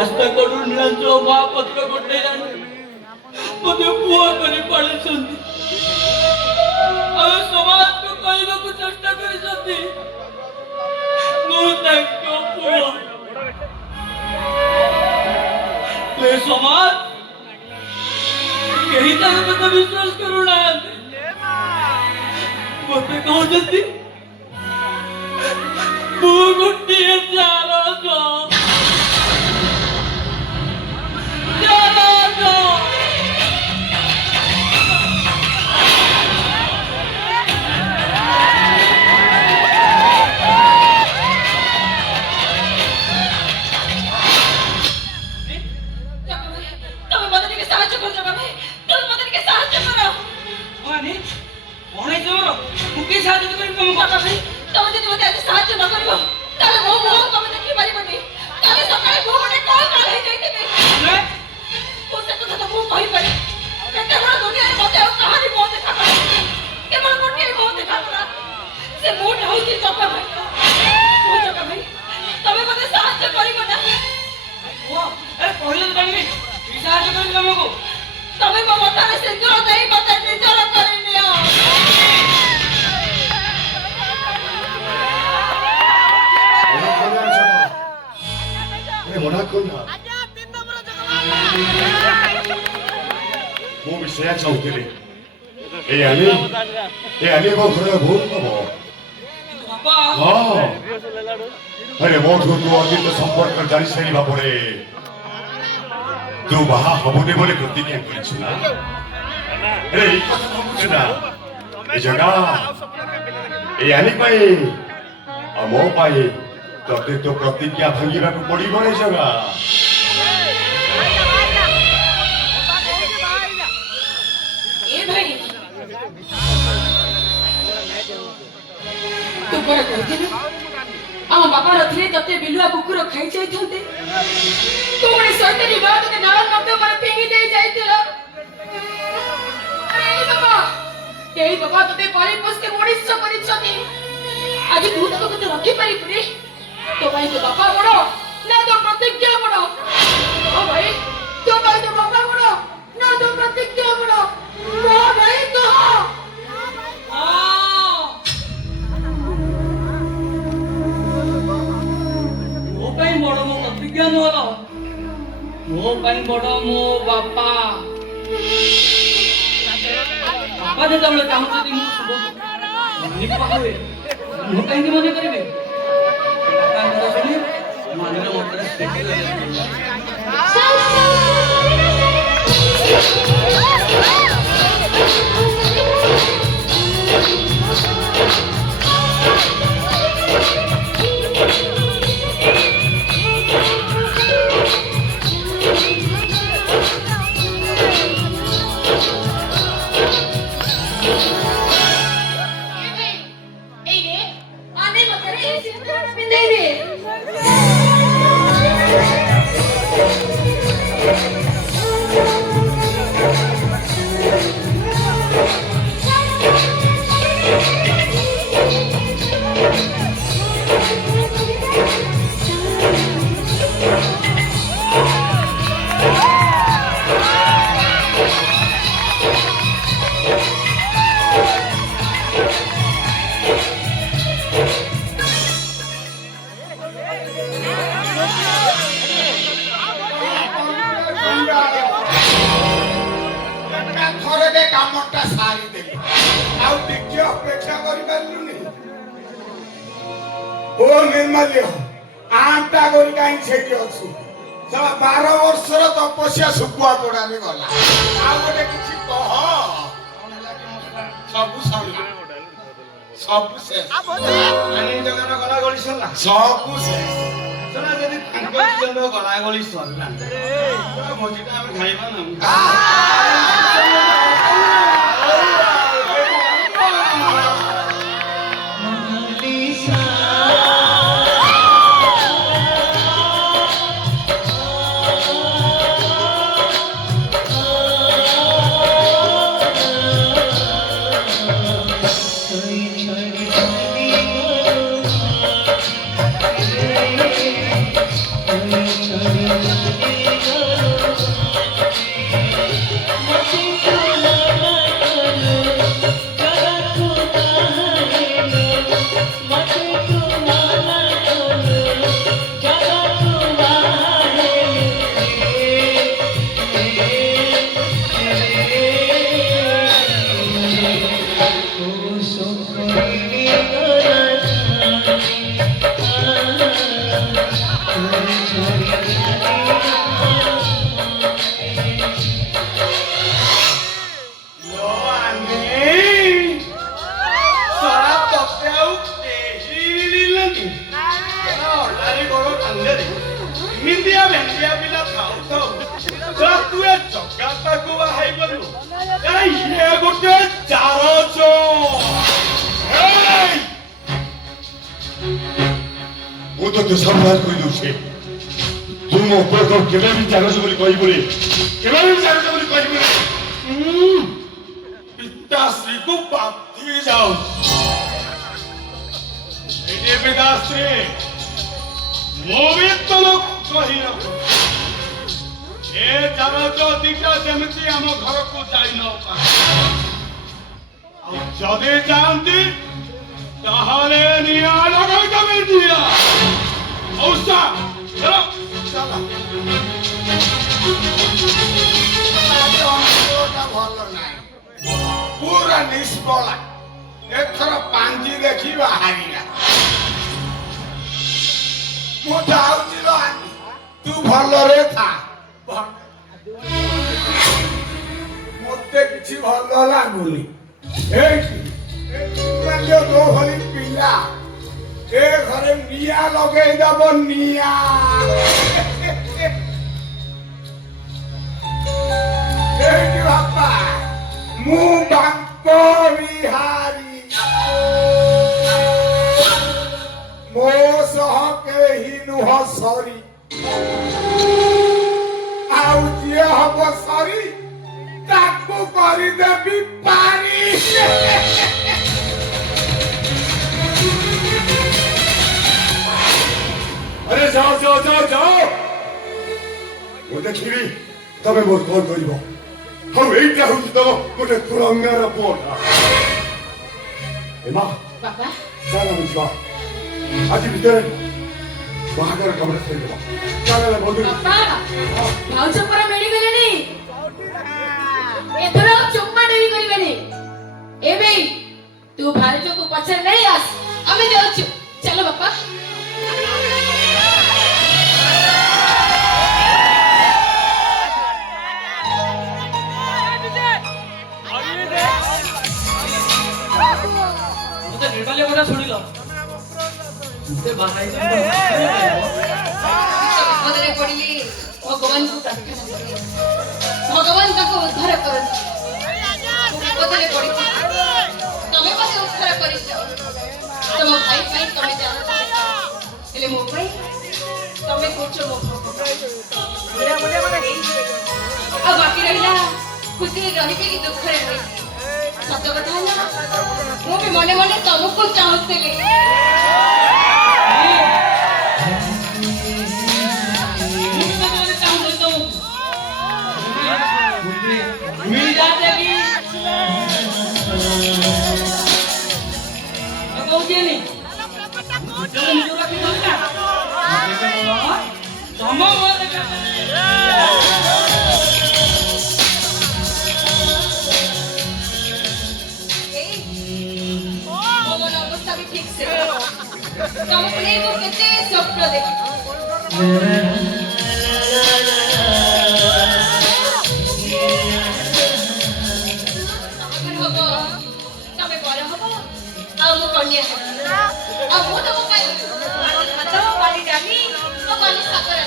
ରାସ୍ତା କଡୁ ନୀଳାଞ୍ଚଳ ମହାପାତ୍ର ଗୋଟେ ମୋତେ ପୁଅ କରି ପାଳିଛନ୍ତି। ଆଉ ସମାଜକୁ କହିବାକୁ ଚେଷ୍ଟା କରିଛନ୍ତି ମୁଁ ତାଙ୍କ ପୁଅ। ଏ ସମାଜ କେହି ତାଙ୍କ କଥା ବିଶ୍ୱାସ କରୁନାହାନ୍ତି। ମୋତେ କହୁଛନ୍ତି ମୁଁ ଗୋଟିଏ ଜାରଜ। ତମେ ମୋ ମଥାରେ ସିନ୍ଦୁର ଦେଇ ମତେ ନିଜର କରିନିଅ। ମୁଁ ବି ସେୟା ଚାହୁଁଥିଲି। ଏ ଆନି ମୋ ଘରେ ଭୁଲ ହବ। ହଁ ଆରେ ମୋଠୁ ତୁ ଅତୀତ ସମ୍ପର୍କ ଜାଣି ସାରିବା ପରେ ତୁ ବାହା ହବୁନି ବୋଲି ପ୍ରତିଜ୍ଞା କରିଛୁ ନା? ଆରେ ଏଇ କଥା ଭାବୁଛୁ ନା? ଏ ଜଗା ଏ ଆନି ପାଇଁ ଆଉ ମୋ ପାଇଁ ତତେ ତୋ ପ୍ରତିଜ୍ଞା ଭାଙ୍ଗିବାକୁ ପଡିବ ରେ ଜଗା। ଆମ ବାପା ରଥିରେ ତତେ ବିଲୁଆ କୁକୁର ଖାଇ ଯାଇଥାନ୍ତେ। ତୁ ପୁଣି ସୈତାନି ମା ତତେ ନାଳ ନର୍ଦ୍ଦମାରେ ଫିଙ୍ଗି ଦେଇ ଯାଇଥିଲ। ଏଇ ବାବା ତତେ ପାଳି ପୋଷି ମଣିଷ କରିଛନ୍ତି। ଆଜି ତୁ ତାଙ୍କ କଥା ରଖିପାରିବୁନି। ତୋ ପାଇଁ ତୋ ବାପା ବଡ ନା ତୋ ପ୍ରତିଜ୍ଞା ବଡ? ହଁ ଭାଇ, ତୋ ପାଇଁ ତୋ ବାପା ବଡ ନା ତୋ ପ୍ରତିଜ୍ଞା ବଡ? ମୋ ଭାଇ କହ। ମୋ ପାଇଁ ବଡ ମୋ ପ୍ରତିଜ୍ଞା ନୁହଁ। ମୋ ପାଇଁ ବଡ ମୋ ବାପା। ବାପା ଯେତେବେଳେ ଚାହୁଁଛନ୍ତି ମୁଁ ଶୁଭ ହୁଏ ମୁଁ କାହିଁକି ମନେ କରିବି? ମନରେ ମତରେ आंटा गोरी कहीं छेड़ी अच्छु सब 12 वर्षर तपस्या सुकुआ पोड़ाने गला आ गोटे किछि कह सब सरिला सब शेष आनी जगह गला गली सरला सब शेष सना जदी तांको जनो गला गली सरला मजिटा हम खाइबा ना Thank you. ଭେଣ୍ଡିଆ ଭେଣ୍ଡିଆ ପିଲା ଥାଉ ଥାଉ ତୁ ଏ ଜଗାତାକୁ ବାହାଇ କରିବୁ ଆରେ ଇଏ ଗୋଟେ ଚାରଚ ମୁଁ ତତେ ସମ୍ମାନ କହିଦେଉଛି ତୁ ମୋ ଉପରକୁ କେବେ ବି ଚାଲୁଛୁ ବୋଲି କହିବୁନି କେବେ ବି ଚାଲୁଛୁ ବୋଲି କହିବୁନି ପିତାଶ୍ରୀକୁ ବାତି ଯାଉ ଏଠି ପିତାଶ୍ରୀ ମୁଁ ବି ତମକୁ କହି ଏ ଚାରଚ ଦିଟା ଯେମିତି ଆମ ଘରକୁ ଯାଇ ନ ପାରେ ଆଉ ଯଦି ଯାଆନ୍ତି ତାହେଲେ ନିଆଁ ଲଗାଇଦେବେ ନିଆଁ ଔଷା ଚାଲ ଚାଲ ଭଲ ନାହିଁ ପୁରା ନିଷ୍ଫଳା ଏଥର ପାଞ୍ଜି ଦେଖି ବାହାରିଲା ମୁଁ ଯାଉଛି ଲୋ ଆଣ୍ଟି ତୁ ଭଲରେ ଥା ମତେ କିଛି ଭଲ ଲାଗୁନି ଏଇଠି ତୋ ଭଳି ପିଲା ଏ ଘରେ ନିଆଁ ଲଗେଇଦବ ନିଆଁ ଏଇଠି ବାପା ମୁଁ ବାଙ୍କ ବିହାରୀ ମୋ ସହ କେହି ନୁହ ସରି ଆଉ ଯିଏ ହବ ସରି ତାକୁ କରିଦେବି ପାରି अरे जाओ जाओ जाओ जाओ वो देखिबी तबे मोर कौन करिबो हम एइटा होछि तब गोटे तुरंगार पोटा एमा ବାପା ଚାଲ ବୁଝିବା ଆଜି ଭିତରେ ବାହାଘର କାମରେ ସରିଯିବ ଚାଲ ବନ୍ଧୁ ବାପା ଭାଉଜ ପରା ମିଳିଗଲେଣି ଏଥର ଚୁମ୍ମା ନେଇ କରିବେନି ଏବେ ତୁ ଭାଉଜକୁ ପଛରେ ନେଇ ଆସ ଆମେ ଯାଉଛୁ ଚାଲ ବାପା ମତେ ନିର୍ବାଲ୍ୟ କଥା ଶୁଣିଲ ମତେ ବାହାଇ ବିପଦରେ ପଡ଼ିଲେ ଭଗବାନଙ୍କୁ ପ୍ରାର୍ଥନା କରେ ଭଗବାନ ତାଙ୍କୁ ଉଦ୍ଧାର କରନ୍ତି ବିପଦରେ ପଡ଼ିଛି ତମେ ମୋତେ ଉଦ୍ଧାର କରିଛ ତମ ଭାଇ ପାଇଁ ତମେ ଯାଅ ହେଲେ ମୋ ପାଇଁ ତମେ କହୁଛ ମୋ ଆଉ ବାକି ରହିଲା ଖୁସିରେ ରହିବେ କି ଦୁଃଖରେ ରହିବେ ସତ କଥା ହେଲା ମୁଁ ବି ମନେ ମନେ ତମକୁ ଚାହୁଁଥିଲି मिल जाते कि कौन नहीं जो मुझे रखी दो ना तम मन अवस्था भी ठीक से तुमको नहीं वो कितने स्वप्न देखे तमे बड़ हबो आ मो कन्या आ मो तो पाई भात पानी डाली और पानी सागर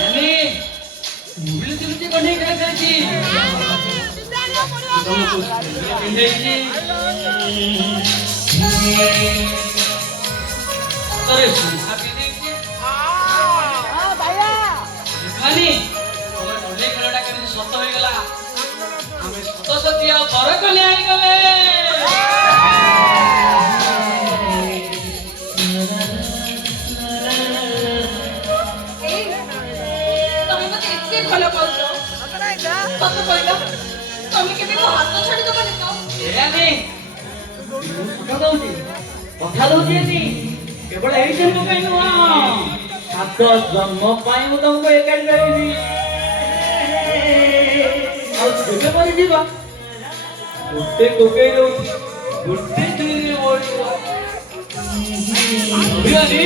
यानी मिलती मिलती बने क्या करती तुमको पिंडेगी अरे सुखा पिंडेगी हां भैया खाली और ओले खेलटा केमि सत होई गला हमें सत सतिया घर कले आई गले भल पाउछ सत कहलो तमे केबे को हाथ छाडी दबने तो एया नहीं कथा दउची नहीं केवल एई जन्म ପାଇଁ ନୁହଁ ସାତ ଜନ୍ମ ପାଇଁ ମୁଁ ତମକୁ ଏକାଠି କରିବି ଆଉ କେବେ କରି ଯିବା ଗୋଟେ କୋକେଇ ଦଉଚି ଗୋଟେ ଦିନ ଓଳିବ ଓଳିବନି